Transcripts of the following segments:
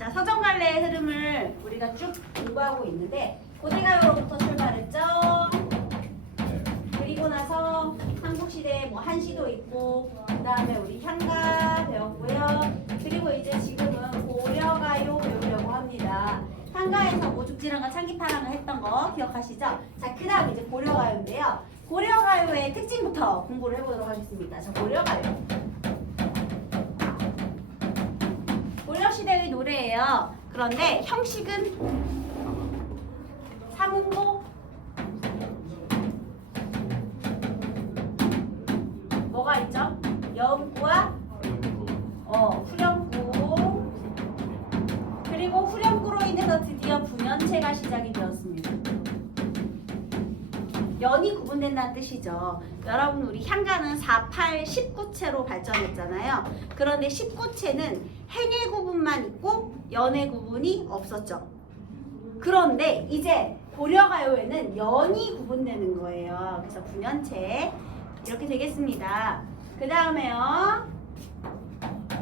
자, 서정갈래의 흐름을 우리가 쭉 공부하고 있는데 고대가요로부터 출발했죠. 그리고 나서 삼국시대에 뭐 한시도 있고 그 다음에 우리 향가 배웠고요. 그리고 이제 지금은 고려가요 배우려고 합니다. 향가에서 모죽지랑과 창기파랑을 했던 거 기억하시죠? 자, 그 다음 이제 고려가요인데요. 고려가요의 특징부터 공부를 해보도록 하겠습니다. 자, 고려가요. 고려시대의 노래예요. 그런데 형식은 삼음고 뭐가 있죠? 여음구와 후렴구. 그리고 후렴구로 인해서 드디어 분연체가 시작이 되었습니다. 연이 구분된다는 뜻이죠. 여러분 우리 향가는 4, 8, 19체로 발전했잖아요. 그런데 19체는 행의 구분만 있고 연의 구분이 없었죠. 그런데 이제 고려가요에는 연이 구분되는 거예요. 그래서 분연체 이렇게 되겠습니다. 그 다음에요.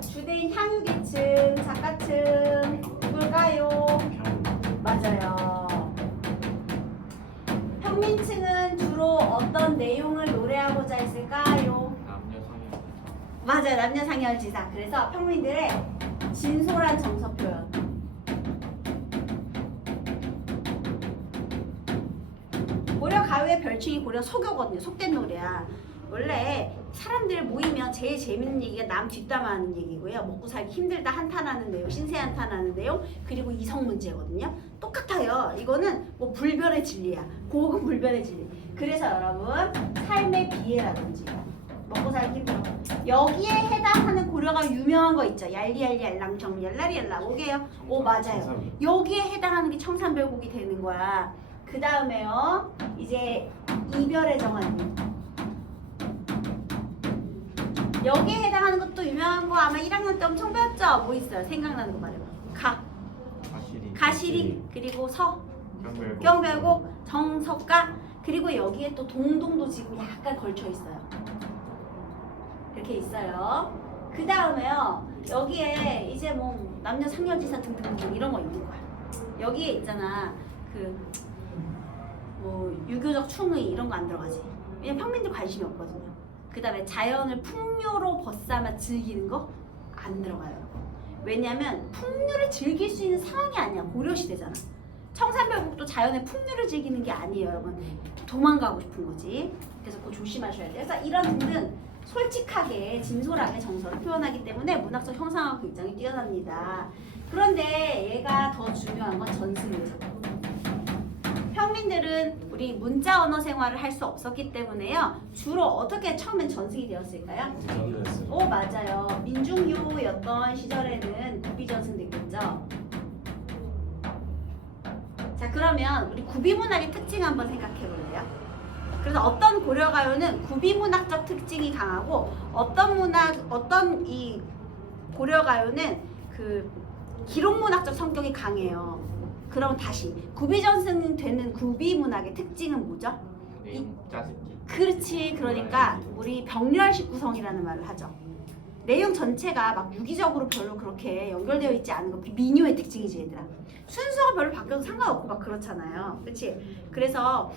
주대인 향유계층, 작가층 누굴까요? 맞아요. 평민층은 주로 어떤 내용을 노래하고자 했을까요? 맞아요. 남녀상열지사. 그래서 평민들의 진솔한 정서 표현. 고려 가요의 별칭이 고려 속요거든요. 속된 노래야. 원래 사람들 모이면 제일 재밌는 얘기가 남 뒷담화하는 얘기고요. 먹고 살기 힘들다 한탄하는 내용, 신세 한탄하는 내용, 그리고 이성 문제거든요. 똑같아요. 이거는 뭐 불변의 진리야. 고급 불변의 진리. 그래서 여러분 삶의 비애라든지 먹고 살기 힘들어. 여기에 해당하는 고려가 유명한 거 있죠. 얄리얄리 알랑정 얄라리얄라 오게요. 오 맞아요. 여기에 해당하는 게 청산별곡이 되는 거야. 그 다음에요. 이제 이별의 정한 여기에 해당하는 것도 유명한 거 아마 1학년 때 엄청 배웠죠? 뭐 있어요? 생각나는 거 말해봐. 가시리 그리고 경별곡 정석가 그리고 여기에 또 동동도 지금 약간 걸쳐 있어요. 이렇게 있어요. 그 다음에요. 여기에 이제 뭐 남녀 상여지사 등등등 이런 거 있는 거야. 여기에 있잖아. 그 뭐 유교적 충의 이런 거 안 들어가지. 왜냐면 평민들 관심이 없거든요. 그 다음에 자연을 풍요로 벗삼아 즐기는 거 안 들어가요. 왜냐면 풍요를 즐길 수 있는 상황이 아니야. 고려시대잖아. 청산별곡도 자연의 풍요를 즐기는 게 아니에요, 여러분. 도망가고 싶은 거지. 그래서 그거 조심하셔야 돼요. 그래서 이런 등등 솔직하게 진솔하게 정서를 표현하기 때문에 문학적 형상하고 굉장히 뛰어납니다. 그런데 얘가 더 중요한 건 전승이에요. 평민들은 우리 문자 언어 생활을 할 수 없었기 때문에요. 주로 어떻게 처음엔 전승이 되었을까요? 오 맞아요. 민중효였던 시절에는 구비전승됐겠죠. 자 그러면 우리 구비문학의 특징 한번 생각해 볼래요? 그래서 어떤 고려가요는 구비문학적 특징이 강하고 어떤 이 고려가요는 그 기록문학적 성격이 강해요. 그럼 다시 구비전승 되는 구비문학의 특징은 뭐죠? 짜증기. 그렇지. 그러니까 우리 병렬식 구성이라는 말을 하죠. 내용 전체가 막 유기적으로 별로 그렇게 연결되어 있지 않은 거 민요의 특징이지 얘들아. 순서가 별로 바뀌어도 상관없고 막 그렇잖아요. 그렇지? 그래서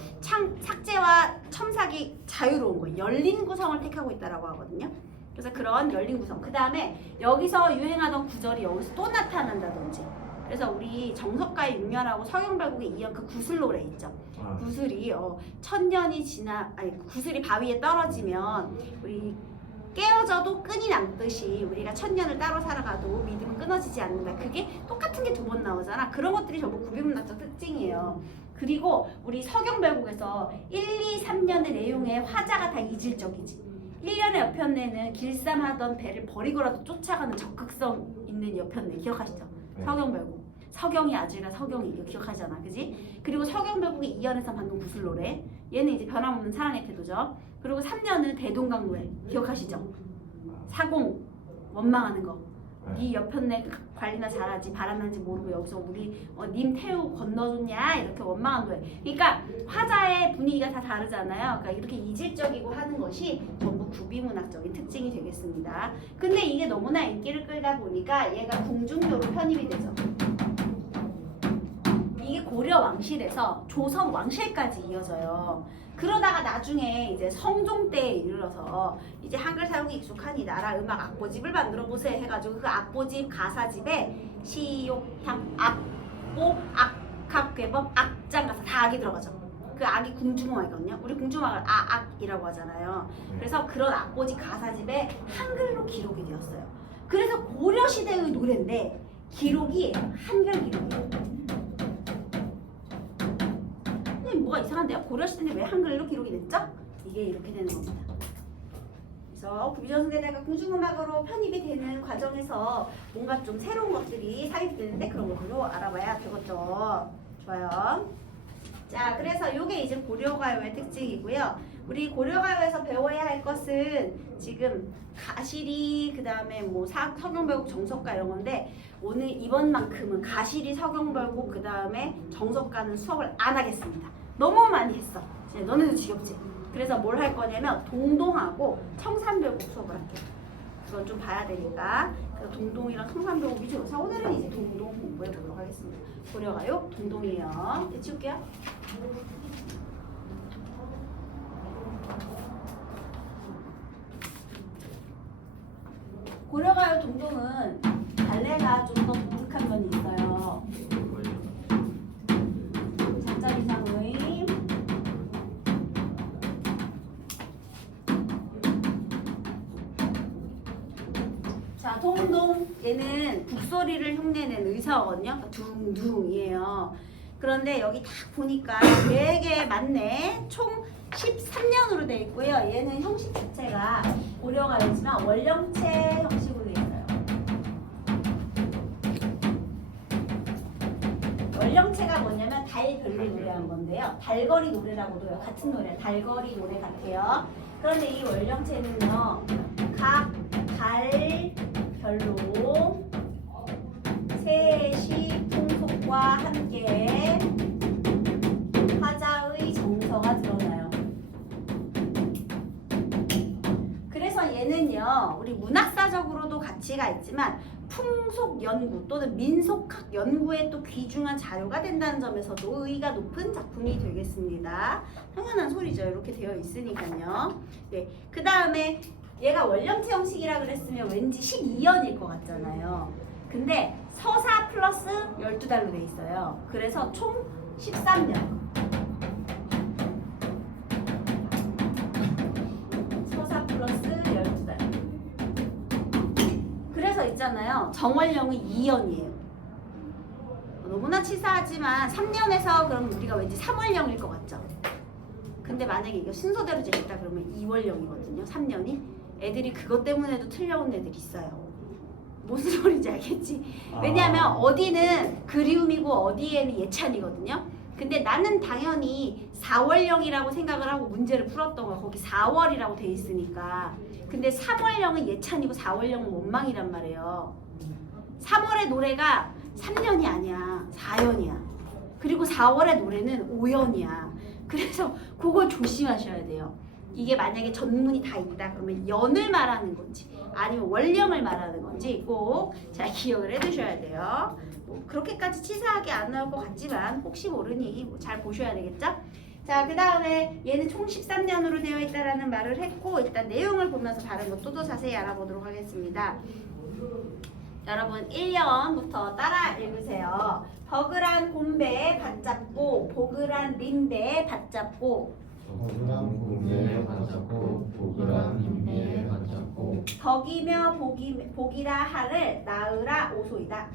삭제와 첨삭이 자유로운 거예요. 열린 구성을 택하고 있다라고 하거든요. 그래서 그런 열린 구성. 그 다음에 여기서 유행하던 구절이 여기서 또 나타난다든지. 그래서 우리 정석가의 육렬하고 서경별곡에 이은 그 구슬노래 있죠. 구슬이 천년이 구슬이 바위에 떨어지면 우리 깨어져도 끈이 남듯이 우리가 천년을 따로 살아가도 믿음은 끊어지지 않는다. 그게 똑같은 게 두 번 나오잖아. 그런 것들이 전부 구비문학적 특징이에요. 그리고 우리 서경별곡에서 1, 2, 3년의 내용의 화자가 다 이질적이지. 1년의 여편내는 길쌈하던 배를 버리고라도 쫓아가는 적극성 있는 여편내 기억하시죠? 서경별곡. 서경이 아들이라 서경이 이거 기억하잖아. 그지? 그리고 서경별곡이 2년에서 방금 구슬노래. 얘는 이제 변함없는 사랑의 태도죠. 그리고 3년은 대동강 노래. 기억하시죠? 사공 원망하는 거. 네 여편내 관리나 잘하지 바람난지 모르고 여기서 우리 님 태우 건너줬냐 이렇게 원망한 노래. 그러니까 화자의 분위기가 다 다르잖아요. 그러니까 이렇게 이질적이고 하는 것이 전부 구비문학적인 특징이 되겠습니다. 근데 이게 너무나 인기를 끌다 보니까 얘가 궁중교로 편입이 되죠. 고려 왕실에서 조선 왕실까지 이어져요. 그러다가 나중에 이제 성종 때에 이르러서 이제 한글 사용이 익숙한 이 나라 음악 악보집을 만들어 보세요 해가지고 그 악보집 가사집에 시욕탕 악보 악학괴범 악장 가사 다 악이 들어가죠. 그 악이 궁중음악이거든요. 우리 궁중음악을 악이라고 하잖아요. 그래서 그런 악보집 가사집에 한글로 기록이 되었어요. 그래서 고려 시대의 노래인데 기록이 한글 기록이에요. 뭐가 이상한데요? 고려 시대인데 왜 한글로 기록이 됐죠? 이게 이렇게 되는 겁니다. 그래서 구미전승대대가 궁중음악으로 편입이 되는 과정에서 뭔가 좀 새로운 것들이 삽입되는데 그런 것들도 알아봐야 되겠죠. 좋아요. 자, 그래서 이게 이제 고려가요의 특징이고요. 우리 고려가요에서 배워야 할 것은 지금 가시리, 그 다음에 뭐 서경별곡, 정석가 이런 건데 오늘 이번만큼은 가시리, 서경별곡, 그 다음에 정석가는 수업을 안 하겠습니다. 너무 많이 했어. 이제 너네도 지겹지? 그래서 뭘 할 거냐면 동동하고 청산별곡 수업을 할게요. 그건 좀 봐야 되니까. 그래서 동동이랑 청산별곡 위주로. 자, 오늘은 이제 동동 공부해 보도록 하겠습니다. 고려가요 동동이에요. 네, 치울게요. 고려가요 동동은 발레가 좀 더 독특한 면이 있어요. 장자리상의 자, 동동 얘는 북소리를 흉내낸 의사어거든요. 그러니까 둥둥이에요. 그런데 여기 딱 보니까 되게 많네. 총 13년으로 되어 있고요. 얘는 형식 자체가 고려가요지만 원령체 형식으로 되어 있어요. 원령체가 뭐냐면 달별로 노래한 건데요. 달거리 노래라고도 해요. 같은 노래, 달거리 노래 같아요. 그런데 이 원령체는요, 각 달별로 세시 풍속과 함께 화자의 정서가 드러나요. 그래서 얘는요, 우리 문학사적으로도 가치가 있지만 풍속 연구 또는 민속학 연구에 또 귀중한 자료가 된다는 점에서도 의의가 높은 작품이 되겠습니다. 당연한 소리죠. 이렇게 되어 있으니까요. 네, 그 다음에 얘가 원령체 형식이라 그랬으면 왠지 12연일 것 같잖아요. 근데 서사 플러스 12달로 돼 있어요. 그래서 총 13년. 서사 플러스 12달. 그래서 있잖아요. 정월령은 2연이에요. 너무나 치사하지만 3년에서 그럼 우리가 왠지 3월령일 것 같죠. 근데 만약에 이거 순서대로 재겠다 그러면 2월령이거든요. 3년이. 애들이 그것 때문에도 틀려온 애들이 있어요. 무슨 소리인지 알겠지? 왜냐하면 어디는 그리움이고 어디에는 예찬이거든요. 근데 나는 당연히 4월령이라고 생각을 하고 문제를 풀었던 거야. 거기 4월이라고 돼 있으니까. 근데 3월령은 예찬이고 4월령은 원망이란 말이에요. 3월의 노래가 3년이 아니야. 4연이야. 그리고 4월의 노래는 5연이야. 그래서 그걸 조심하셔야 돼요. 이게 만약에 전문이 다 있다 그러면 연을 말하는 건지 아니면 월령을 말하는 건지 꼭 잘 기억을 해두셔야 돼요. 뭐 그렇게까지 치사하게 안 나올 것 같지만 혹시 모르니 잘 보셔야 되겠죠? 자, 그 다음에 얘는 총 13년으로 되어 있다라는 말을 했고 일단 내용을 보면서 다른 것도 더 자세히 알아보도록 하겠습니다. 여러분 1년부터 따라 읽으세요. 버그란 곰배에 밭잡고 보그란 림배에 밭잡고 버그란 곰배에 밭잡고 보그란 임배에 밭잡고 덕이며 복이라 하를 낳으라 오소이다.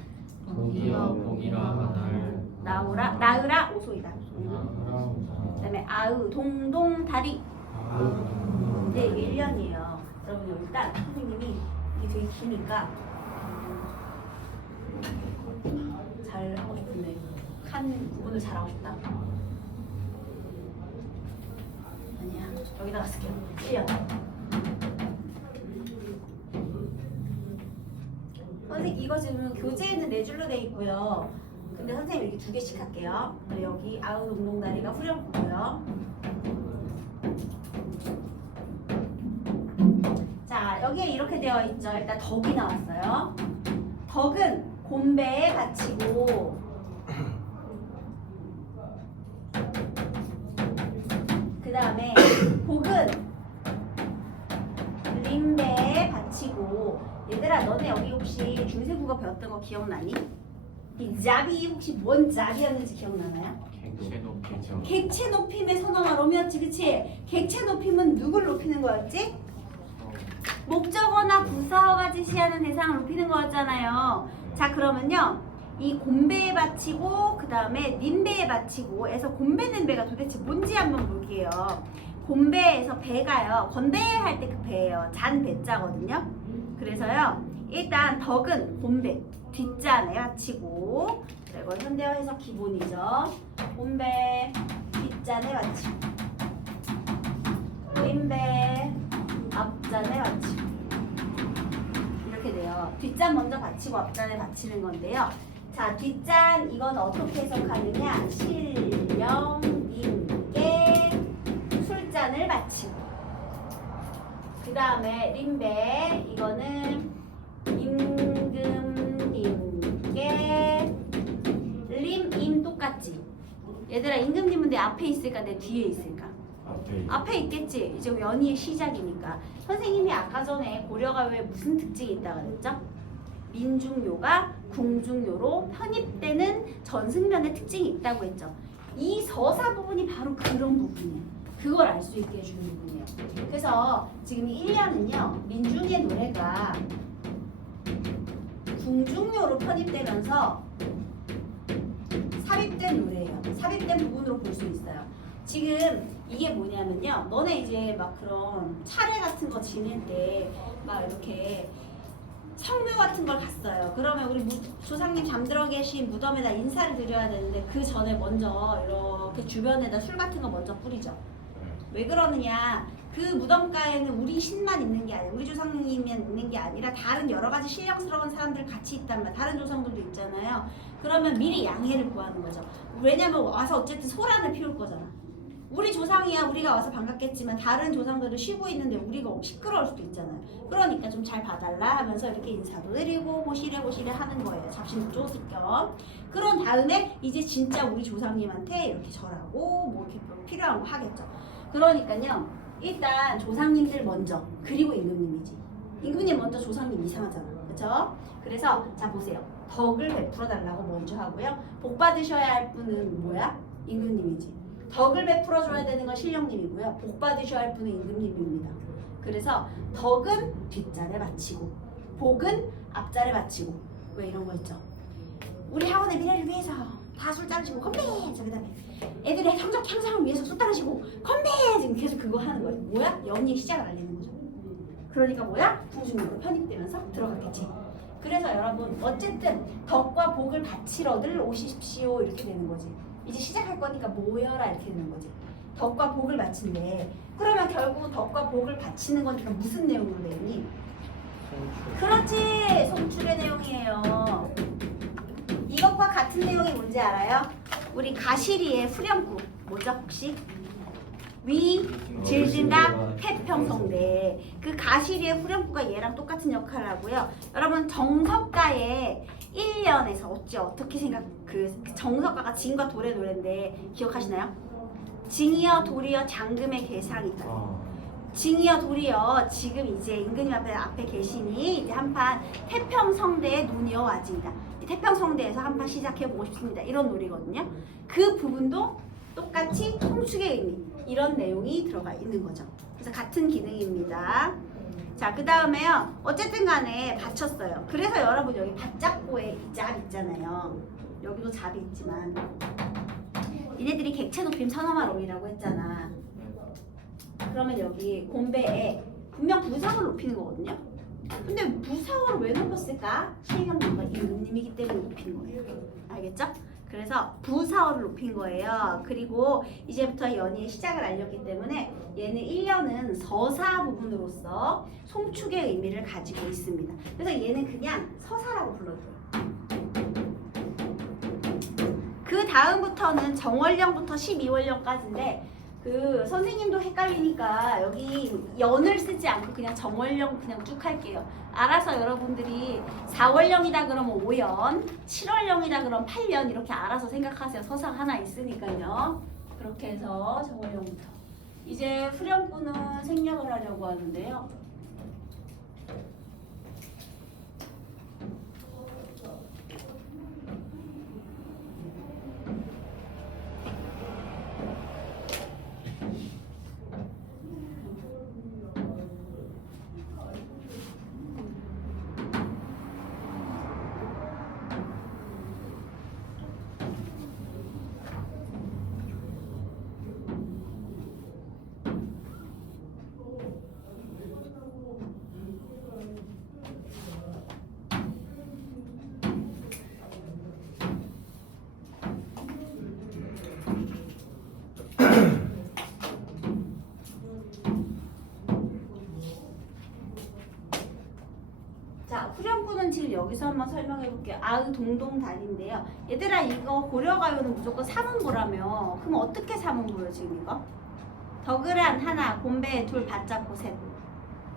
덕이여 복이라 하나를 낳으라 오소이다. 그다음에 아으 동동 다리. 네, 1년이에요. 여러분 일단 선생님이 이게 되게 기니까 잘 하고 싶은데 칸 구분을 잘 하고 싶다. 아니야, 여기다가 쓸게요. 1년. 선생님 이거 지금 교재에는 4줄로 돼 있고요. 근데 선생님 이렇게 2개씩 할게요. 여기 아우 동동다리가 후렴구고요. 자, 여기에 이렇게 되어 있죠. 일단 덕이 나왔어요. 덕은 곰배에 바치고 다음에 복은 림배에 받치고. 얘들아 너네 여기 혹시 중세국어 배웠던 거 기억나니? 이 잡이 혹시 뭔 잡이었는지 기억나나요? 객체 높임의 선어가 로미였지, 그치? 객체 높임은 누굴 높이는 거였지? 목적어나 부사어가 지시하는 대상을 높이는 거였잖아요. 자 그러면요, 이 곰배에 받치고 그 다음에 님배에 받치고 해서 곰배는 배가 도대체 뭔지 한번 볼게요. 곰배에서 배가요, 건배할 때 그 배예요. 잔 배자거든요. 그래서요, 일단 덕은 곰배 뒷잔에 받치고, 이거 현대어에서 기본이죠. 곰배 뒷잔에 받치고, 림배 앞잔에 받치고, 이렇게 돼요. 뒷잔 먼저 받치고 앞잔에 받치는 건데요. 자, 뒷잔 이건 어떻게 해석하느냐? 신령님께 술잔을 바치고, 그 다음에 림배 이거는 임금님께, 림 똑같지? 얘들아 임금님은 내 앞에 있을까 내 뒤에 있을까? 앞에 있겠지. 이제 연희의 시작이니까. 선생님이 아까 전에 고려가 왜 무슨 특징이 있다고 그랬죠? 민중요가 궁중요로 편입되는 전승면의 특징이 있다고 했죠. 이 서사 부분이 바로 그런 부분이에요. 그걸 알 수 있게 해주는 부분이에요. 그래서 지금 이 1년은요, 민중의 노래가 궁중요로 편입되면서 삽입된 노래예요. 삽입된 부분으로 볼 수 있어요. 지금 이게 뭐냐면요, 너네 이제 막 그런 차례 같은 거 지낼 때 막 이렇게 성묘 같은 걸 갔어요. 그러면 우리 조상님 잠들어 계신 무덤에다 인사를 드려야 되는데 그 전에 먼저 이렇게 주변에다 술 같은 거 먼저 뿌리죠. 왜 그러느냐? 그 무덤가에는 우리 신만 있는 게 아니라, 우리 조상님만 있는 게 아니라 다른 여러 가지 신령스러운 사람들 같이 있단 말이야. 다른 조상들도 있잖아요. 그러면 미리 양해를 구하는 거죠. 왜냐면 와서 어쨌든 소란을 피울 거잖아. 우리 조상이야 우리가 와서 반갑겠지만 다른 조상들은 쉬고 있는데 우리가 시끄러울 수도 있잖아요. 그러니까 좀 잘 봐달라 하면서 이렇게 인사도 드리고 호시래 하는 거예요. 잡신도 쫓을 겸. 그런 다음에 이제 진짜 우리 조상님한테 이렇게 절하고 뭐 이렇게 필요한 거 하겠죠. 그러니까요, 일단 조상님들 먼저, 그리고 임금님이지. 임금님 먼저, 조상님 이상하잖아. 그렇죠? 그래서 자 보세요. 덕을 베풀어 달라고 먼저 하고요. 복 받으셔야 할 분은 뭐야? 임금님이지. 덕을 베풀어 줘야 되는 건 신령님이고요. 복 받으셔야 할 분은 임금님입니다. 그래서 덕은 뒷잔에 바치고 복은 앞잔에 바치고. 왜 이런 거 있죠? 우리 학원의 미래를 위해서 다 술 따르시고 건배! 그 다음에 애들의 성적 향상을 위해서 술 따르시고 건배! 지금 계속 그거 하는 거예요. 뭐야? 연희의 시작을 알리는 거죠. 그러니까 뭐야? 궁중으로 편입되면서 들어갔겠지. 그래서 여러분 어쨌든 덕과 복을 바치러들 오십시오 이렇게 되는 거지. 이제 시작할 거니까 모여라 이렇게 되는 거지. 덕과 복을 바친대. 그러면 결국 덕과 복을 바치는 거니까 무슨 내용으로 되니? 그렇지! 송출의 내용이에요. 이것과 같은 내용이 뭔지 알아요? 우리 가시리의 후렴구 뭐죠 혹시? 위, 질진각, 태평성대. 그 가시리의 후렴구가 얘랑 똑같은 역할을 하고요. 여러분 정석가의 1년에서 어떻게 그 정석가가 징과 돌의 노래인데 기억하시나요? 징이여 돌이여 장금의 개상이다. 징이여 돌이여 지금 이제 임금님 앞에 계시니 이제 한판 태평성대의 눈이여 와지이다. 태평성대에서 한판 시작해보고 싶습니다. 이런 노래거든요. 그 부분도 똑같이 송축의 의미 이런 내용이 들어가 있는 거죠. 그래서 같은 기능입니다. 자, 그 다음에요. 어쨌든 간에 받쳤어요. 그래서 여러분 여기 받잡고에 이 잡 있잖아요. 여기도 잡이 있지만 얘네들이 객체 높임 선어마롱이라고 했잖아. 그러면 여기 곰배에 분명 부사어를 높이는 거거든요. 근데 부사어를 왜 높였을까? 신령님과 임금님이기 때문에 높인 거예요. 알겠죠? 그래서 부사어를 높인 거예요. 그리고 이제부터 연희의 시작을 알렸기 때문에 얘는 1년은 서사 부분으로서 송축의 의미를 가지고 있습니다. 그래서 얘는 그냥 서사라고 불러줘요. 그 다음부터는 정월령부터 12월령까지인데 그 선생님도 헷갈리니까 여기 연을 쓰지 않고 그냥 정월령 그냥 쭉 할게요. 알아서 여러분들이 4월령이다 그러면 5연, 7월령이다 그러면 8연 이렇게 알아서 생각하세요. 서사 하나 있으니까요. 그렇게 해서 정월령부터 이제 후렴구는 생략을 하려고 하는데요. 자, 후렴구는 지금 여기서 한번 설명해 볼게요. 아의 동동달인데요. 얘들아 이거 고려가요는 무조건 3음보라며. 그럼 어떻게 3음보예요 지금 이거? 더그란 하나, 곰배 둘, 밭잡고 셋.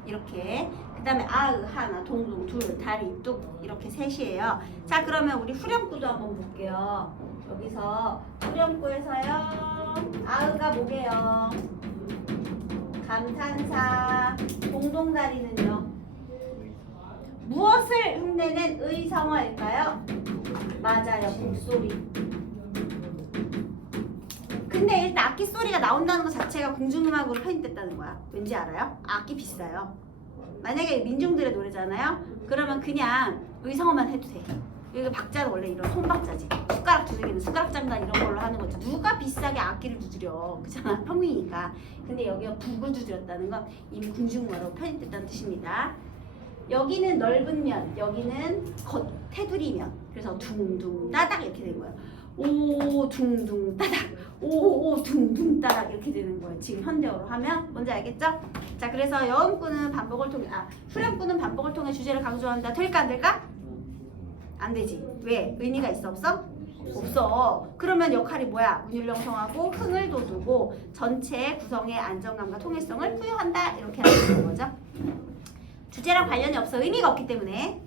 이렇게. 그 다음에 아의 하나, 동동 둘, 다리 뚝 이렇게 셋이에요. 자 그러면 우리 후렴구도 한번 볼게요. 여기서 후렴구에서요. 아의가 뭐게요? 감탄사. 동동다리는요? 무엇을 흉내낸 의성어일까요? 맞아요. 북소리. 근데 일단 악기 소리가 나온다는 것 자체가 공중음악으로 편입됐다는 거야. 왠지 알아요? 악기 비싸요. 만약에 민중들의 노래잖아요? 그러면 그냥 의성어만 해도 돼. 여기 박자는 원래 이런 손박자지. 숟가락 두들기는 숟가락 장단 이런 걸로 하는 거지. 누가 비싸게 악기를 두드려. 그잖아. 평민이니까. 근데 여기가 북을 두드렸다는 건 이미 궁중음악으로 편입됐다는 뜻입니다. 여기는 넓은 면, 여기는 테두리 면. 그래서 둥둥 따닥 이렇게 되는 거예요. 오 둥둥 따닥, 오 둥둥 따닥 이렇게 되는 거예요. 지금 현대어로 하면 뭔지 알겠죠? 자, 그래서 여음구는 반복을 통해, 후렴구는 반복을 통해 주제를 강조한다. 될까 안 될까? 안 되지. 왜? 의미가 있어 없어? 없어. 그러면 역할이 뭐야? 문율령성하고 흥을 돋우고 전체 구성의 안정감과 통일성을 부여한다. 이렇게 하는 거죠. 주제랑 관련이 없어. 의미가 없기 때문에.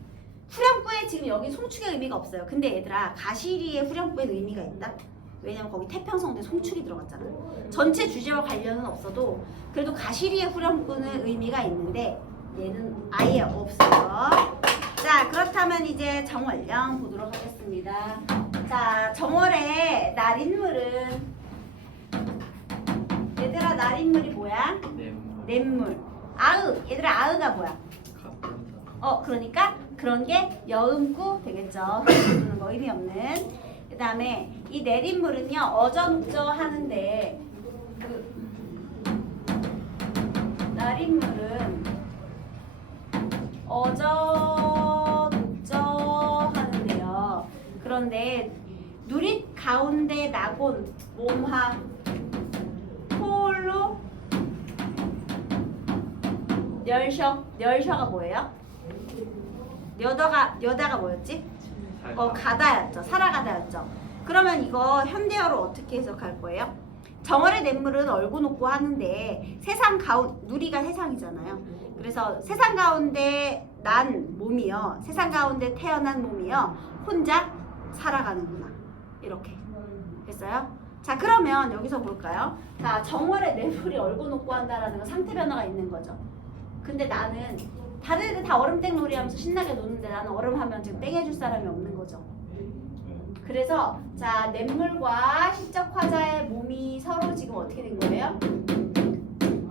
후렴구에 지금 여기 송축의 의미가 없어요. 근데 얘들아 가시리의 후렴구에는 의미가 있다. 왜냐면 거기 태평성대 송축이 들어갔잖아. 전체 주제와 관련은 없어도 그래도 가시리의 후렴구는 의미가 있는데 얘는 아예 없어요. 자, 그렇다면 이제 정월령 보도록 하겠습니다. 자, 정월의 날인물은 얘들아 날인물이 뭐야? 냇물. 아의. 얘들아 아의가 뭐야? 그러니까 그런 게 여음구 되겠죠. 부르는 거 의미 없는. 그 다음에 이 내린물은요 어저녹저 하는데 그 날인물은 어저녹저 하는데요. 그런데 누릿 가운데 나곤 몸하 홀로 멸셔가 뭐예요? 여다가 뭐였지? 가다였죠. 살아가다였죠. 그러면 이거 현대어로 어떻게 해석할 거예요? 정월의 냇물은 얼고 녹고 하는데 누리가 세상이잖아요. 그래서 세상 가운데 난 몸이요. 세상 가운데 태어난 몸이요. 혼자 살아가는구나. 이렇게 됐어요? 자, 그러면 여기서 볼까요? 자, 정월의 냇물이 얼고 녹고 한다라는 건 상태 변화가 있는 거죠. 근데 나는 다른 애들 다 얼음땡 놀이 하면서 신나게 노는데 나는 얼음 하면 지금 땡 해줄 사람이 없는 거죠. 그래서 자, 냇물과 시적 화자의 몸이 서로 지금 어떻게 된 거예요?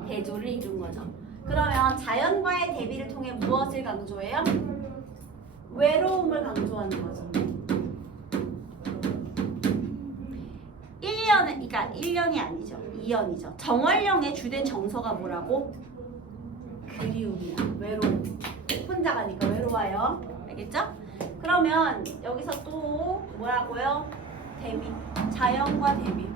대조를 이룬 거죠. 그러면 자연과의 대비를 통해 무엇을 강조해요? 외로움을 강조하는 거죠. 1년은, 그러니까 1년이 아니죠. 2년이죠. 정월령의 주된 정서가 뭐라고? 그리움이야. 외로움. 혼자 가니까 외로워요. 알겠죠? 그러면 여기서 또 뭐라고요? 대비. 자연과 대비.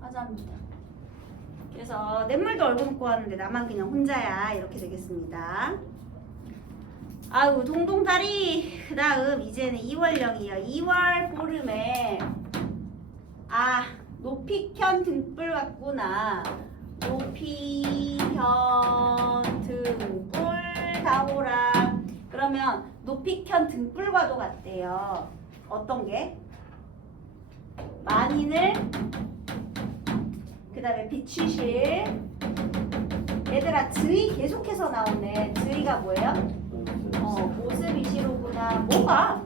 하자입니다. 그래서 냇물도 얼고 먹고 하는데 나만 그냥 혼자야. 이렇게 되겠습니다. 아유 동동다리. 그 다음 이제는 2월령이에요. 2월 보름에 높이편 등불 같구나. 높이편 등불 가오라. 그러면 높이켠 등불과도 같대요. 어떤 게? 만인을 그 다음에 비추실. 얘들아 즈이 계속해서 나오네. 즈이가 뭐예요? 모습이시로구나. 뭐가?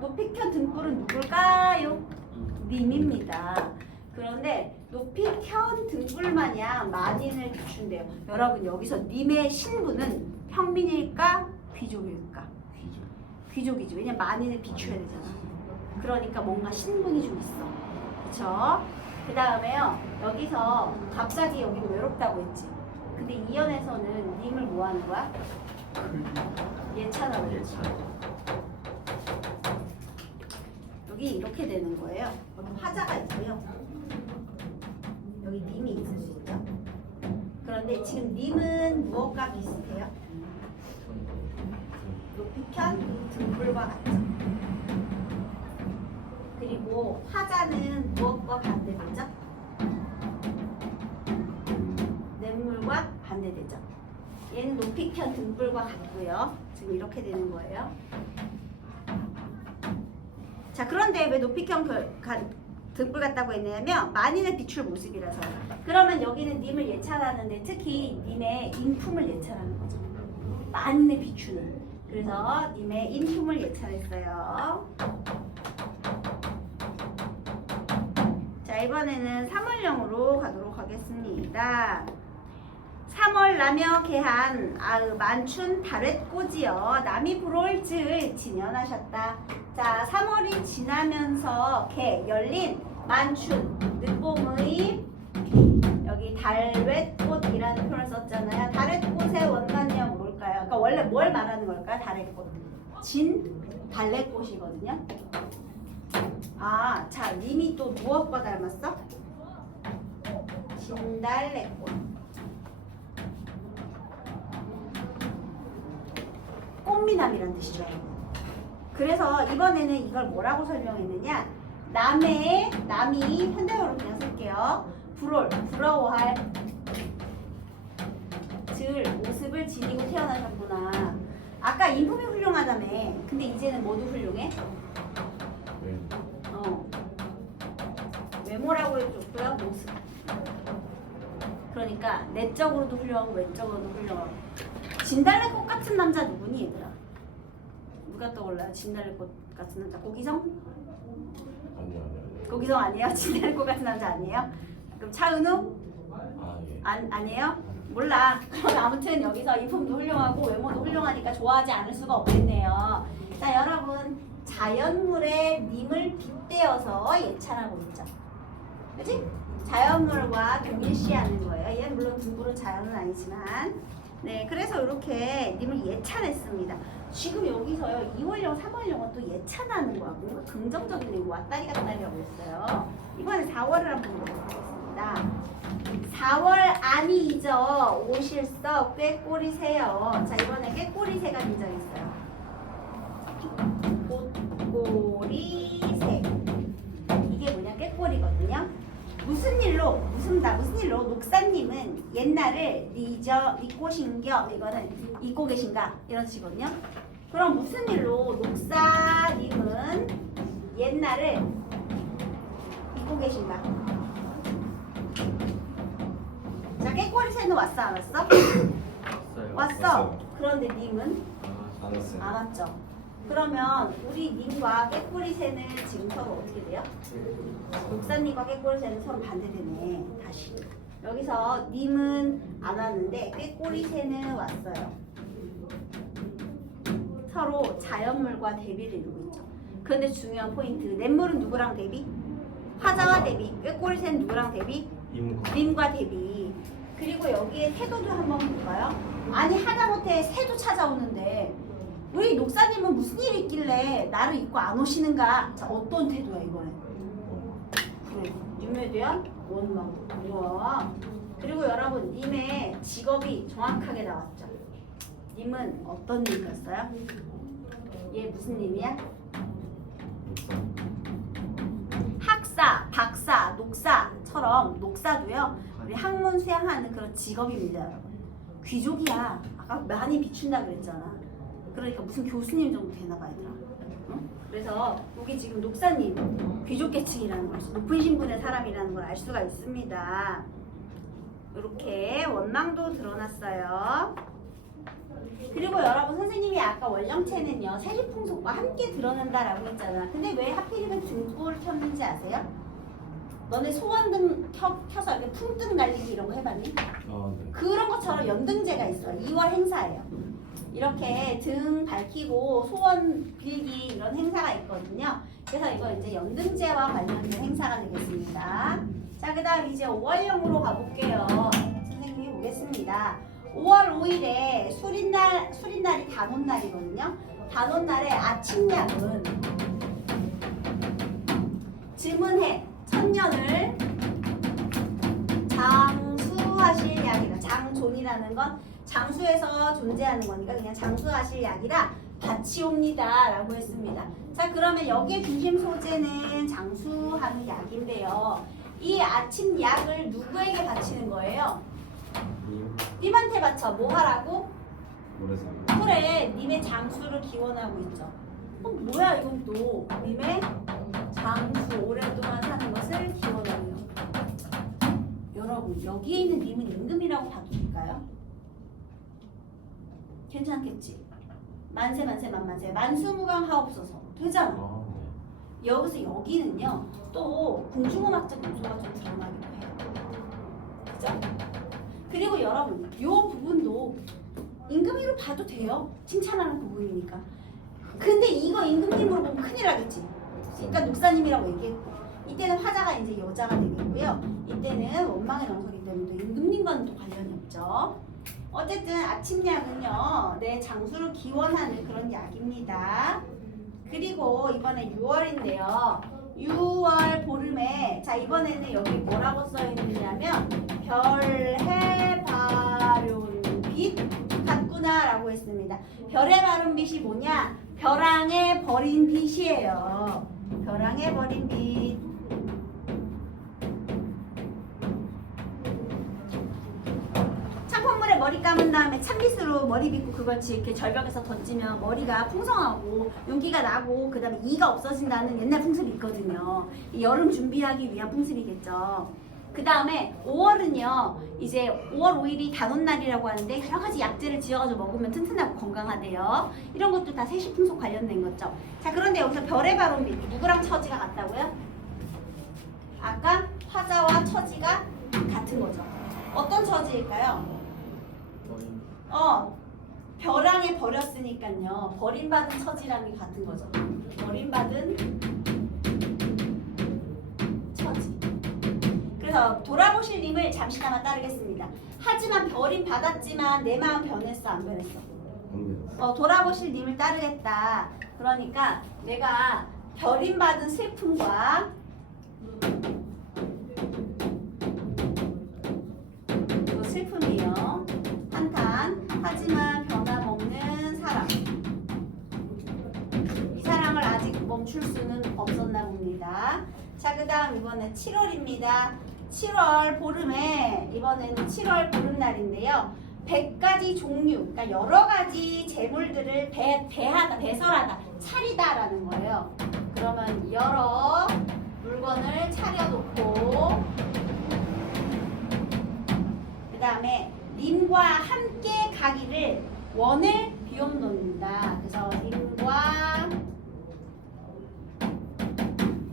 높이켠 등불은 누굴까요? 님입니다. 그런데 높이켠 등불 마냥 만인을 비춘대요. 여러분 여기서 님의 신분은 평민일까? 귀족일까? 귀족이죠. 왜냐면 만인을 비춰야 되잖아. 그러니까 뭔가 신분이 좀 있어. 그쵸? 그 다음에요. 여기서 갑자기 여기는 외롭다고 했지. 근데 이연에서는 님을 뭐 하는 거야? 예찬하고 있지. 여기 이렇게 되는 거예요. 여기 화자가 있고요. 여기 님이 있을 수 있죠. 그런데 지금 님은 무엇과 비슷해요? 높이켠 등불과 같죠. 그리고 화자는 무엇과 반대되죠? 냇물과 반대되죠. 얘는 높이켠 등불과 같고요. 지금 이렇게 되는 거예요. 자, 그런데 왜 높이켠 등불 같다고 했냐면 만인을 비출 모습이라서. 그러면 여기는 님을 예찬하는데 특히 님의 인품을 예찬하는 거죠. 만인을 비추는. 그래서 님의 인품을 예찬했어요. 자, 이번에는 3월령으로 가도록 하겠습니다. 3월 라며 개한 만춘 달랫꽃이여 남이 부러울 즈을 지년하셨다. 자, 3월이 지나면서 개 열린 만춘 늦봄의 여기 달랫꽃이라는 표현을 썼잖아요. 달랫꽃의 원단이야 뭘까요? 그러니까 원래 뭘 말하는 걸까요? 달랫꽃. 진 달랫꽃이거든요. 아, 자, 님이 또 무엇과 닮았어? 진달래꽃. 꽃미남이란 뜻이죠. 그래서 이번에는 이걸 뭐라고 설명했느냐? 남이 현대어로 그냥 쓸게요. 부러워할 모습을 지니고 태어나셨구나. 아까 인품이 훌륭하다며. 근데 이제는 뭐도 훌륭해? 외모라고 해줬고요. 모습. 그러니까 내적으로도 훌륭하고 외적으로도 훌륭하고. 진달래꽃 같은 남자 누구니 얘들아? 누가 떠올라요? 진달래꽃 같은 남자. 고기성? 아니요. 고기성 아니에요? 진달래꽃 같은 남자 아니에요? 그럼 차은우? 예. 아니에요? 몰라. 그럼 아무튼 여기서 인품도 훌륭하고 외모도 훌륭하니까 좋아하지 않을 수가 없겠네요. 자, 여러분 자연물에 님을 빗대어서 예찬하고 있죠. 그치? 자연물과 동일시하는 거예요. 얘는 물론 등불은 자연은 아니지만. 네, 그래서 이렇게 님을 예찬했습니다. 지금 여기서요 2월령, 3월령은 또 예찬하는 거야. 뭔가 긍정적인 얘기 왔다리 갔다리 하고 있어요. 이번에 4월을 한번 보도록 하겠습니다. 4월 안이 잊어 오실서 꾀꼬리새요. 자, 이번에 꾀꼬리새가 등장했어요. 꾀꼬리새. 이게 뭐냐? 꾀꼬리거든요. 무슨 일로 녹사님은 옛날을 잊고 신겨. 이거는 잊고 계신가 이런 뜻이거든요. 그럼 무슨 일로 녹사님은 옛날을 잊고 계신가? 자, 꾀꼬리새는 왔어 안 왔어? 왔어. 왔어요. 그런데 님은 안 왔어요. 안 왔죠. 그러면 우리 님과 꾀꼬리새는 지금 서로 어떻게 돼요? 녹사님과 꾀꼬리새는 서로 반대되네. 다시 여기서 님은 안 왔는데 꾀꼬리새는 왔어요. 서로 자연물과 대비를 이루고 있죠. 그런데 중요한 포인트, 냇물은 누구랑 대비? 화자와 대비. 꾀꼬리새는 누구랑 대비? 님과 대비. 그리고 여기에 태도도 한번 볼까요? 아니 하다못해 새도 찾아오는데 우리 녹사님은 무슨 일이 있길래 나를 잊고 안 오시는가? 자, 어떤 태도야 이번에? 그래, 님에 대한 원망. 우와. 그리고 여러분, 님의 직업이 정확하게 나왔죠. 님은 어떤 님이었어요? 얘 무슨 님이야? 학사, 박사, 녹사처럼 녹사도요. 우리 학문 수양하는 그런 직업입니다, 여러분. 귀족이야. 아까 많이 비춘다 그랬잖아. 그러니까 무슨 교수님 정도 되나 봐 얘들아. 응? 그래서 여기 지금 녹사님 귀족계층이라는 걸, 높은 신분의 사람이라는 걸 알 수가 있습니다. 이렇게 원망도 드러났어요. 그리고 여러분 선생님이 아까 원령체는요 세리풍속과 함께 드러난다라고 했잖아. 근데 왜 하필이면 등불을 켰는지 아세요? 너네 소원등 켜서 이렇게 풍등 날리기 이런 거 해봤니? 아 네. 그런 것처럼 연등제가 있어. 2월 행사예요. 이렇게 등 밝히고 소원 빌기 이런 행사가 있거든요. 그래서 이거 이제 연등제와 관련된 행사가 되겠습니다. 자, 그 다음 이제 5월령으로 가볼게요. 선생님이 보겠습니다. 5월 5일에 수린날이 단오날이거든요. 단오날에 아침약은 증은해 천년을 장수하실 약이라. 장존이라는 건 장수에서 존재하는 거니까 그냥 장수하실 약이라 바치옵니다 라고 했습니다. 자, 그러면 여기에 중심 소재는 장수하는 약인데요. 이 아침 약을 누구에게 바치는 거예요? 님한테 바쳐. 뭐 하라고? 모래사. 그래, 님의 장수를 기원하고 있죠. 뭐야 이건 또 님의 장수 오랫동안 사는 것을 기원하고요. 여러분 여기에 있는 님은 임금이라고 봐도 될까요? 괜찮겠지? 만세 만세 만만세 만수무강하옵소서 되잖아. 아 네. 여기서 여기는요 또 궁중음악적 요소가 좀 드러나기도 해요. 그죠? 그리고 여러분 이 부분도 임금이로 봐도 돼요. 칭찬하는 부분이니까. 근데 이거 임금님으로 보면 큰일 나겠지. 그러니까 녹사님이라고 얘기했고, 이때는 화자가 이제 여자가 되겠고요. 이때는 원망의 명소이기 때문에 임금님과는 또 관련이 없죠. 어쨌든 아침약은요 내 장수를 기원하는 그런 약입니다. 그리고 이번에 6월인데요 6월 보름에, 자 이번에는 여기 뭐라고 써있느냐면 별해 발윤빛 같구나 라고 했습니다. 별에 바른 빛이 뭐냐? 벼랑에 버린 빛이에요. 벼랑에 버린 빛. 창포물에 머리 감은 다음에 찬빗으로 머리 빗고 그걸 이렇게 절벽에서 던지면 머리가 풍성하고 윤기가 나고 그 다음에 이가 없어진다는 옛날 풍습이 있거든요. 이 여름 준비하기 위한 풍습이겠죠. 그 다음에 5월은요 이제 5월 5일이 단오날이라고 하는데 여러 가지 약재를 지어가지고 먹으면 튼튼하고 건강하대요. 이런 것도 다 세시풍속 관련된 거죠. 자, 그런데 여기서 별의 바론빛 누구랑 처지가 같다고요? 아까 화자와 처지가 같은 거죠. 어떤 처지일까요? 벼랑에 버렸으니까요 버림받은 처지랑 게 같은 거죠. 버림받은 처지. 그래서 돌아보실 님을 잠시나마 따르겠습니다. 하지만 버림 받았지만 내 마음 변했어 안 변했어? 돌아보실 님을 따르겠다. 그러니까 내가 버림받은 슬픔과 슬픔이요 한탄 하지만 변함없는 사랑, 이 사랑을 아직 멈출 수는 없었나 봅니다. 자, 그 다음 이번에 7월입니다 7월 보름에, 이번에는 7월 보름날인데요 100가지 종류, 그러니까 여러 가지 재물들을 배설하다, 차리다라는 거예요. 그러면 여러 물건을 차려놓고 그 다음에 님과 함께 가기를 원을 비움놓는다. 그래서 님과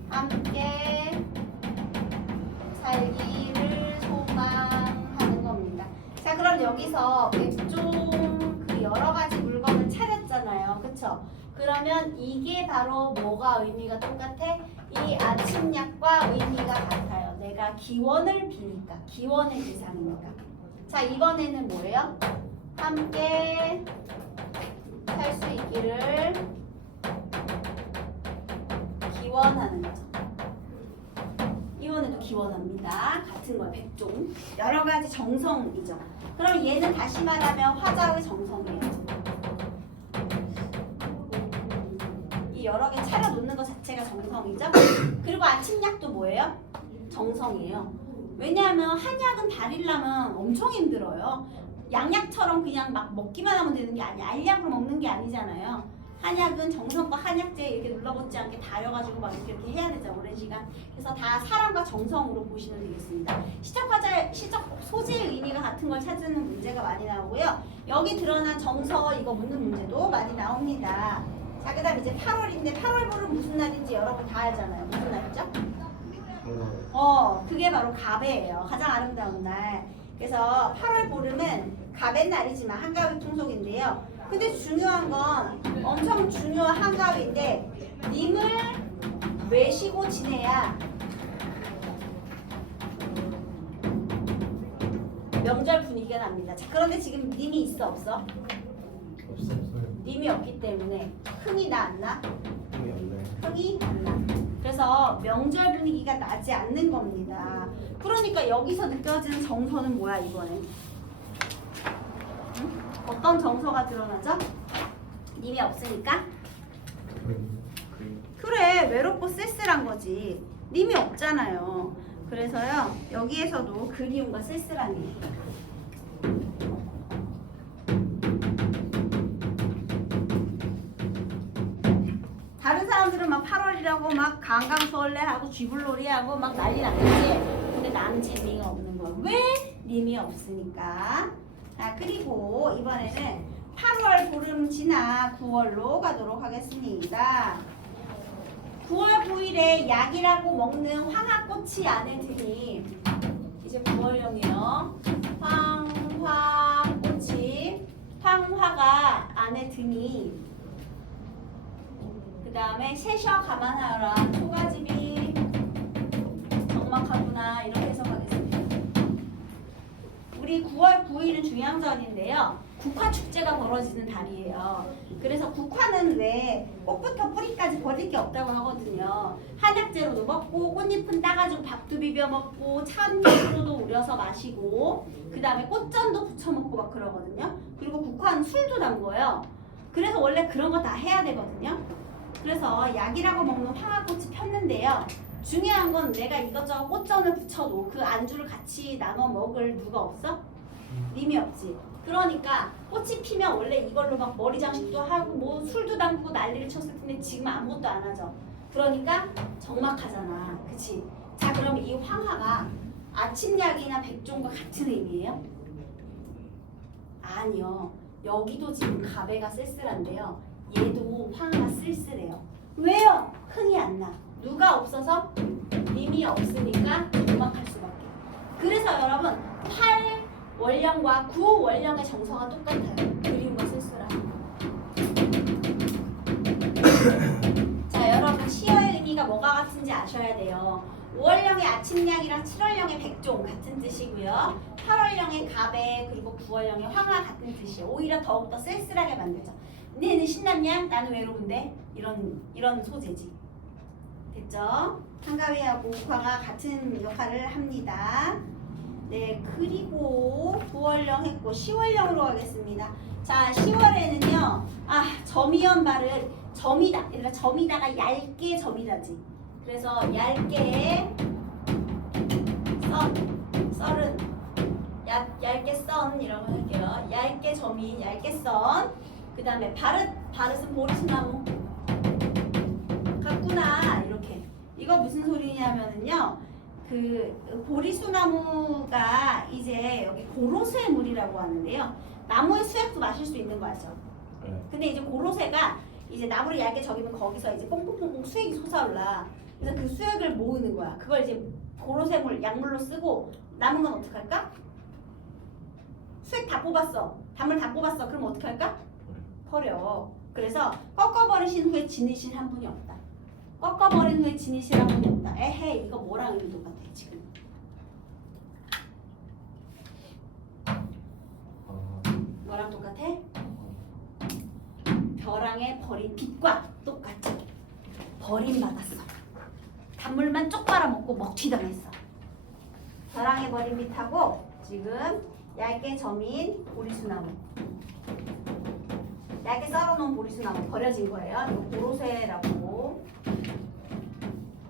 함께 살기를 소망하는 겁니다. 자, 그럼 여기서 백종 그 여러 가지 물건을 차렸잖아요. 그쵸? 그러면 이게 바로 뭐가 의미가 똑같아? 이 아침약과 의미가 같아요. 내가 기원을 비니까, 기원의 대상이니까. 자, 이번에는 뭐예요? 함께 살 수 있기를 기원하는 거죠. 이번에도 기원합니다. 같은 거예요. 백종. 여러 가지 정성이죠. 그럼 얘는 다시 말하면 화자의 정성이에요. 이 여러 개 차려놓는 것 자체가 정성이죠. 그리고 아침약도 뭐예요? 정성이에요. 왜냐하면 한약은 다리려면 엄청 힘들어요. 양약처럼 그냥 막 먹기만 하면 되는 게 아니야. 알약으로 먹는 게 아니잖아요. 한약은 정성과 한약재 이렇게 눌러붙지 않게 달여가지고 막 이렇게 해야 되죠. 오랜 시간. 그래서 다 사랑과 정성으로 보시면 되겠습니다. 시적 소재의 의미가 같은 걸 찾는 문제가 많이 나오고요. 여기 드러난 정서 이거 묻는 문제도 많이 나옵니다. 자, 그 다음 이제 8월인데 8월 보름 무슨 날인지 여러분 다 알잖아요. 무슨 날이죠? 그게 바로 갑해예요. 가장 아름다운 날. 그래서 8월 보름은 갑의 날이지만 한가위 풍속인데요. 근데 중요한 건 엄청 중요한 한가위인데 님을 외시고 지내야 명절 분위기가 납니다. 자, 그런데 지금 님이 있어 없어? 없어요. 님이 없기 때문에 흥이 나 안 나? 힘이 없네. 흥이 안 나. 그래서 명절 분위기가 나지 않는 겁니다. 그러니까 여기서 느껴지는 정서는 뭐야 이번에? 응? 어떤 정서가 드러나죠? 님이 없으니까? 그래, 외롭고 쓸쓸한 거지. 님이 없잖아요. 그래서요 여기에서도 그리움과 쓸쓸한 일. 다른 사람들은 막 8월이라고 막 강강수월래하고 쥐불놀이하고 막 난리 났겠지. 근데 나는 재미가 없는 거야. 왜? 님이 없으니까. 자, 그리고 이번에는 8월 보름 지나 9월로 가도록 하겠습니다. 9월 9일에 약이라고 먹는 황화꽃이 안에 드니 이제 9월령이요. 황화꽃이 황화가 안에 드니 그 다음에 세셔 감안하라. 초가집이 적막하구나 이렇게 해석하겠습니다. 우리 9월 9일은 중양절인데요. 국화축제가 벌어지는 달이에요. 그래서 국화는 왜 꽃부터 뿌리까지 버릴 게 없다고 하거든요. 한약재로도 먹고 꽃잎은 따가지고 밥도 비벼 먹고 찬물로도 우려서 마시고 그 다음에 꽃전도 부쳐 먹고 막 그러거든요. 그리고 국화는 술도 담궈요. 그래서 원래 그런 거 다 해야 되거든요. 그래서 약이라고 먹는 황화꽃이 폈는데요. 중요한 건 내가 이것저것 꽃전을 붙여도 그 안주를 같이 나눠 먹을 누가 없어? 님이 없지. 그러니까 꽃이 피면 원래 이걸로 막 머리 장식도 하고 뭐 술도 담그고 난리를 쳤을 텐데 지금 아무것도 안 하죠. 그러니까 적막하잖아. 그치? 자, 그럼 이 황화가 아침약이나 백종과 같은 의미예요? 아니요. 여기도 지금 가베가 쓸쓸한데요. 얘도 황화가 쓸쓸해요. 왜요? 흥이 안 나. 누가 없어서? 님이 없으니까 적막할 수밖에. 그래서 여러분 8월령과 9월령의 정서가 똑같아요. 그리움과 쓸쓸함. 자, 여러분 시어의 의미가 뭐가 같은지 아셔야 돼요. 5월령의 아침약이랑 7월령의 백종 같은 뜻이고요. 8월령의 가베 그리고 9월령의 황화 같은 뜻이에요. 오히려 더욱더 쓸쓸하게 만들죠. 얘는 신났냐? 나는 외로운데? 이런 소재지. 됐죠? 한가위하고 국화가 같은 역할을 합니다. 네, 그리고 9월령 했고 10월령으로 가겠습니다. 자, 10월에는요. 점이연발을 점이다. 얘들아, 점이다가 얇게 점이다지. 그래서 얇게 썰은 얇게 썬 이라고 할게요. 얇게 점이 얇게 썬. 그 다음에 바릇은 보리수나무 같구나. 이렇게. 이거 무슨 소리냐면은요. 그 보리수나무가 이제 여기 고로쇠물이라고 하는데요. 나무의 수액도 마실 수 있는 거 알죠? 네. 근데 이제 고로쇠가 이제 나무를 얇게 저기면 거기서 이제 뽕뽕뽕뽕 수액이 솟아올라. 그래서 그 수액을 모으는 거야. 그걸 이제 고로쇠물 약물로 쓰고 남은 건 어떻게 할까? 수액 다 뽑았어. 단물 다 뽑았어. 그럼 어떻게 할까? 버려. 그래서 꺾어버리신 후에 지니신 한 분이 없다. 꺾어버린 후에 지니신 한 분이 없다. 에헤, 이거 뭐랑 의미 똑같아 지금. 뭐랑 똑같아? 벼랑에 버린 빛과 똑같아. 버림받았어. 단물만 쪽 빨아먹고 먹튀당했어. 벼랑에 버린 빛하고 지금 얇게 점인 보리수나무, 얇게 썰어놓은 보리수나무 버려진 거예요. 이거 고로쇠라고.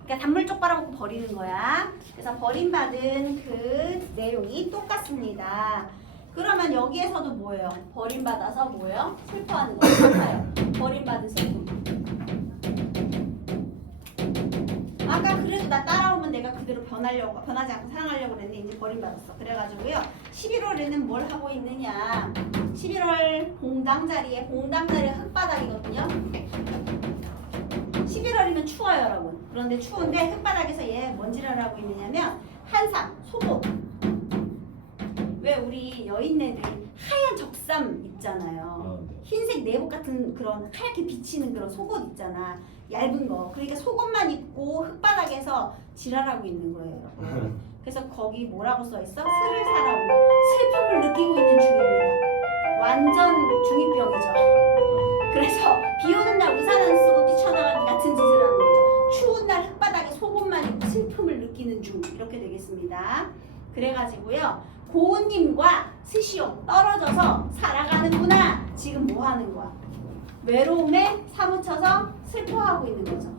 그러니까 단물 쪽 빨아먹고 버리는 거야. 그래서 버림받은 그 내용이 똑같습니다. 그러면 여기에서도 뭐예요? 버림받아서 뭐예요? 슬퍼하는 거 같아요. 버림받은 슬픔. 아까 그래도 나 따라오면 내가 그대로 변하지 않고 사랑하려고 그랬는데 이제 버림받았어. 그래가지고요. 11월에는 뭘 하고 있느냐. 11월 봉당자리에 흙바닥이거든요. 11월이면 추워요, 여러분. 그런데 추운데 흙바닥에서 얘 뭔지를 하고 있느냐면 한상, 소복. 왜 우리 여인네들이 하얀 적삼 입잖아요. 흰색 내복 같은 그런 하얗게 비치는 그런 속옷 있잖아. 얇은 거. 그러니까 속옷만 입고 흙바닥에서 지랄하고 있는 거예요. 여러분. 그래서 거기 뭐라고 써 있어? 스를 살아온다. 슬픔을 느끼고 있는 중입니다. 완전 중2병이죠. 그래서 비 오는 날 우산 안 쓰고 뛰쳐나가기 같은 짓을 하는 거죠. 추운 날 흙바닥에 속옷만 입고 슬픔을 느끼는 중. 이렇게 되겠습니다. 그래가지고요. 고은님과 스시오 떨어져서 살아가는구나. 지금 뭐 하는 거야? 외로움에 사무쳐서 슬퍼하고 있는 거죠.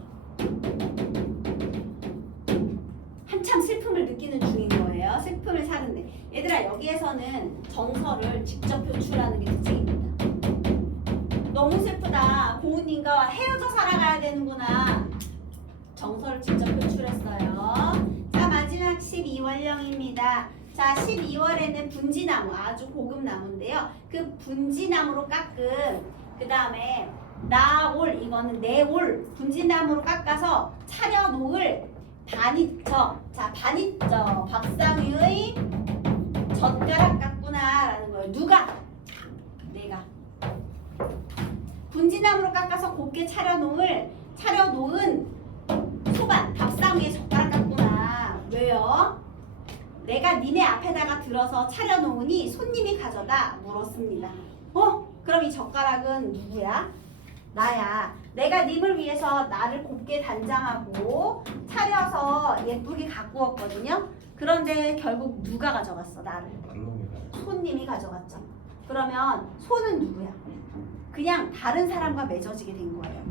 한참 슬픔을 느끼는 중인 거예요. 슬픔을 사는데. 얘들아, 여기에서는 정서를 직접 표출하는 게 특징입니다. 너무 슬프다. 고은님과 헤어져 살아가야 되는구나. 정서를 직접 표출했어요. 자, 마지막 12월령입니다. 자, 12월에는 분지나무, 아주 고급 나무인데요. 그 분지나무로 깎은, 그 다음에 나올, 이거는 내올 분지나무로 깎아서 차려놓을 반이처. 자, 반이처. 박상유의 젓가락 같구나 라는 거예요. 누가? 내가. 분지나무로 깎아서 곱게 차려놓은 소반, 밥상위의 젓가락 같구나. 왜요? 내가 니네 앞에다가 들어서 차려놓으니 손님이 가져다 물었습니다. 그럼 이 젓가락은 누구야? 나야. 내가 님을 위해서 나를 곱게 단장하고 차려서 예쁘게 갖고 왔거든요. 그런데 결국 누가 가져갔어? 나를. 손님이 가져갔죠. 그러면 손은 누구야? 그냥 다른 사람과 맺어지게 된 거예요.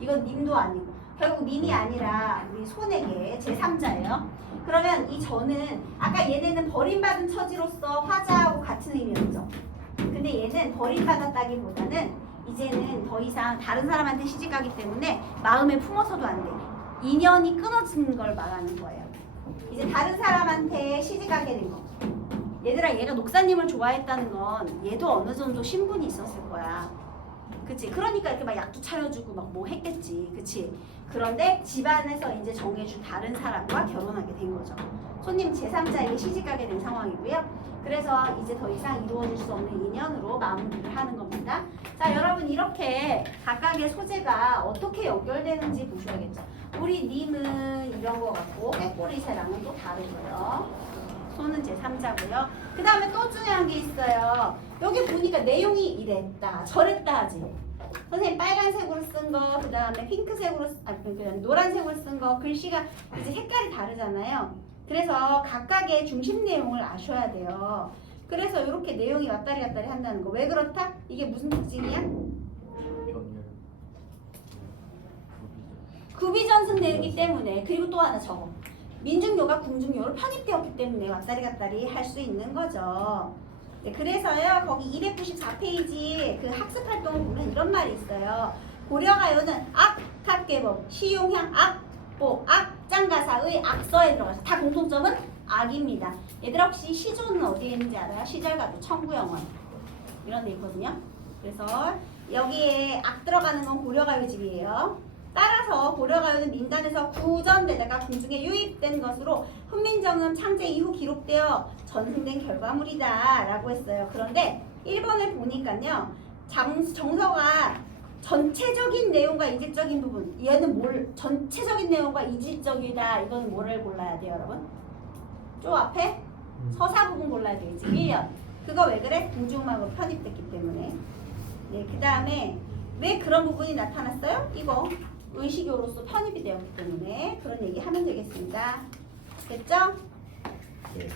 이건 님도 아니고 결국 님이 아니라 우리 손에게 제3자예요. 그러면 이 저는 아까 얘네는 버림받은 처지로서 화자하고 같은 의미였죠. 근데 얘는 버림받았다기보다는 이제는 더 이상 다른 사람한테 시집가기 때문에 마음에 품어서도 안 돼. 인연이 끊어지는 걸 말하는 거예요. 이제 다른 사람한테 시집가게 된 거. 얘들아, 얘가 녹사님을 좋아했다는 건 얘도 어느 정도 신분이 있었을 거야. 그치? 그러니까 이렇게 막 약도 차려주고 막 뭐 했겠지. 그치? 그런데 집안에서 이제 정해준 다른 사람과 결혼하게 된 거죠. 손님 제3자에게 시집가게 된 상황이고요. 그래서 이제 더 이상 이루어질 수 없는 인연으로 마무리를 하는 겁니다. 자, 여러분 이렇게 각각의 소재가 어떻게 연결되는지 보셔야겠죠. 우리 님은 이런 거 같고 꾀꼬리새랑은 또 다르고요. 손은 제3자고요. 그 다음에 또 중요한 게 있어요. 여기 보니까 내용이 이랬다 저랬다 하지. 선생님 빨간색으로 쓴 거, 그 다음에 핑크색으로, 그냥 노란색으로 쓴 거, 글씨가 이제 색깔이 다르잖아요. 그래서 각각의 중심 내용을 아셔야 돼요. 그래서 이렇게 내용이 왔다리 갔다리 한다는 거. 왜 그렇다? 이게 무슨 특징이야? 구비전승 내용이기 때문에. 그리고 또 하나 적어. 민중요가 궁중요로 편입되었기 때문에 왔다리 갔다리 할 수 있는 거죠. 네, 그래서요 거기 294페이지 그 학습활동을 보면 이런 말이 있어요. 고려가요는 악탁계법, 시용향 악보, 악장가사의 악서에 들어가서 다 공통점은 악입니다. 얘들아 혹시 시조는 어디에 있는지 알아요? 시절가도 청구영원 이런 데 있거든요. 그래서 여기에 악 들어가는 건 고려가요집이에요. 따라서 고려가요는 민간에서 구전되다가 궁중에 유입된 것으로 훈민정음 창제 이후 기록되어 전승된 결과물이다 라고 했어요. 그런데 1번을 보니까요 정서가 전체적인 내용과 이질적인 부분, 얘는 전체적인 내용과 이질적이다. 이건 뭐를 골라야 돼요 여러분? 저 앞에 서사 부분 골라야 되겠지. 1년 그거 왜 그래? 궁중음악으로 편입됐기 때문에. 네, 그 다음에 왜 그런 부분이 나타났어요? 이거 의식요로서 편입이 되었기 때문에 그런 얘기 하면 되겠습니다. 됐죠? 네.